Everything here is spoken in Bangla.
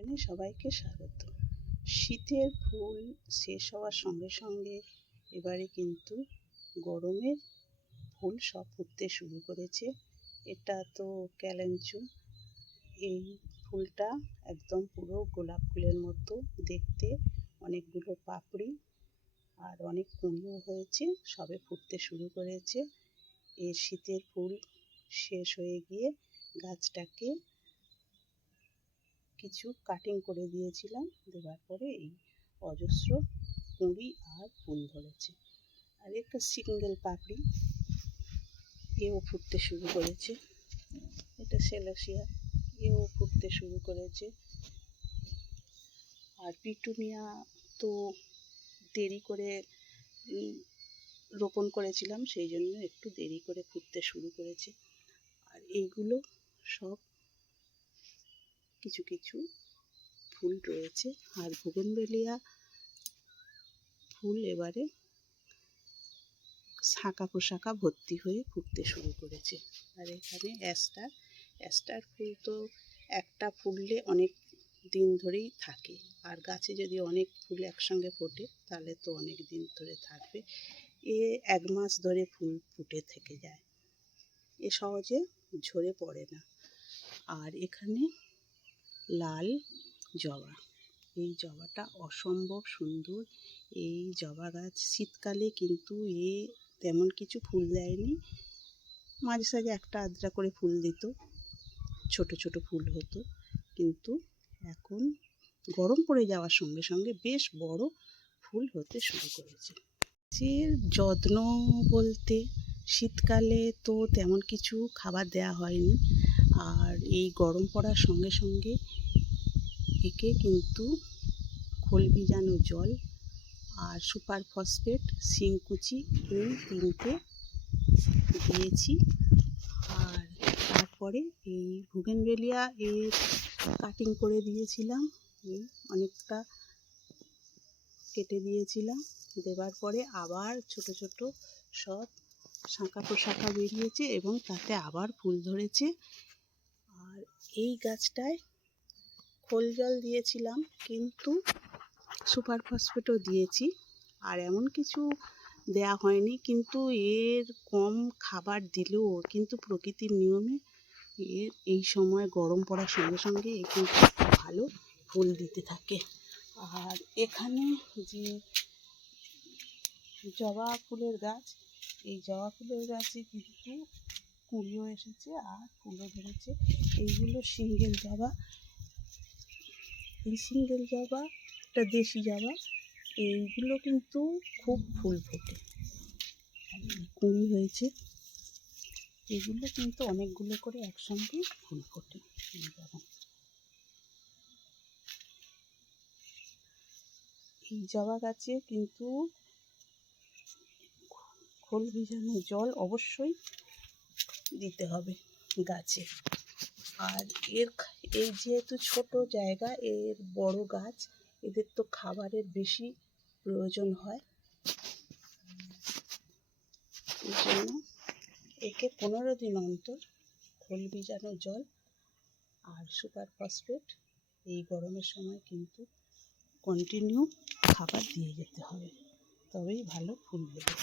এখানে সবাইকে স্বাগত। শীতের ফুল শেষ হওয়ার সঙ্গে সঙ্গে এবারে কিন্তু গরমের ফুল সব ফুটতে শুরু করেছে। এটা তো ক্যালেঞ্চু এই ফুলটা একদম পুরো গোলাপ ফুলের মতো দেখতে। অনেকগুলো পাপড়ি আর অনেক কুঁড়িও হয়েছে, সবে ফুটতে শুরু করেছে। এই শীতের ফুল শেষ হয়ে গিয়ে গাছটাকে কিছু কাটিং করে দিয়েছিলাম। দেওয়ার পরে এই অজস্র কুঁড়ি আর ফুল ধরেছে। আর একটা সিঙ্গেল পাপড়ি এও ফুটতে শুরু করেছে। এটা সেলাসিয়া এও ফুটতে শুরু করেছে। আর পিটুনিয়া তো দেরি করে রোপণ করেছিলাম, সেই জন্য একটু দেরি করে ফুটতে শুরু করেছে। আর এইগুলো সব কিছু কিছু ফুল রয়েছে। আর ভুগনবেলিয়া ফুল এবারে শাখা পোশাকা ভর্তি হয়ে ফুটতে শুরু করেছে। আর এখানে অ্যাস্টার অ্যাস্টার ফুল তো একটা ফুললে অনেক দিন ধরেই থাকে। আর গাছে যদি অনেক ফুল একসঙ্গে ফোটে, তাহলে তো অনেক দিন ধরে থাকবে। এ এক মাস ধরে ফুল ফুটে থেকে যায়। এ সহজে ঝরে পড়ে না। আর এখানে লাল জবা। এই জবাটা অসম্ভব সুন্দর। এই জবা গাছ শীতকালে কিন্তু এ তেমন কিছু ফুল দেয়নি। মাঝে সাঝে একটা আদ্রা করে ফুল দিত। ছোট ছোট ফুল হতো। কিন্তু এখন গরম পড়ে যাওয়ার সঙ্গে সঙ্গে বেশ বড় ফুল হতে শুরু করেছে। যে যত্ন বলতে শীতকালে তো তেমন কিছু খাবার দেওয়া হয়নি। আর এই গরম পড়ার সঙ্গে সঙ্গে একে কিন্তু খোল ভিজানো জল আর সুপার ফসফেট, শিংকুচি এই তিনটে দিয়েছি। আর তারপরে এই ভুগেনবেলিয়া এর কাটিং করে দিয়েছিলাম। এই অনেকটা কেটে দিয়েছিলাম। দেওয়ার পরে আবার ছোট ছোট সব শাঁখা পোশাখা বেরিয়েছে এবং তাতে আবার ফুল ধরেছে। আর এই গাছটায় খোল জল দিয়েছিলাম, কিন্তু সুপার ফসফেটও দিয়েছি। আর এমন কিছু দেয়া হয়নি, কিন্তু এর কম খাবার দিলেও কিন্তু প্রকৃতির নিয়মে এর এই সময় গরম পড়ার সঙ্গে সঙ্গে এ কিন্তু ভালো ফুল দিতে থাকে। আর এখানে যে জবা ফুলের গাছ, এই জবা ফুলের গাছে কিন্তু কুঁড়িও এসেছে আর ফুলও ধরেছে। এইগুলো সিঙ্গেল জবা। এই সিঙ্গেল জবা, একটা দেশি জবা, এইগুলো কিন্তু খুব ফুল ফোটে। কুঁড়ি হয়েছে, এগুলো কিন্তু অনেকগুলো করে একসঙ্গে ফুল ফোটে এই জবা। গাছে কিন্তু খোল ভিজানো জল অবশ্যই দিতে হবে গাছে। আর এর এই যেহেতু ছোট জায়গা, এর বড় গাছ, এদের তো খাবারের বেশি প্রয়োজন হয়। এই জন্য একে পনেরো দিন অন্তর খোল ভিজানো জল আর সুপার ফসফেট এই গরমের সময় কিন্তু কন্টিনিউ খাবার দিয়ে যেতে হবে। তবেই ভালো ফুল দেবে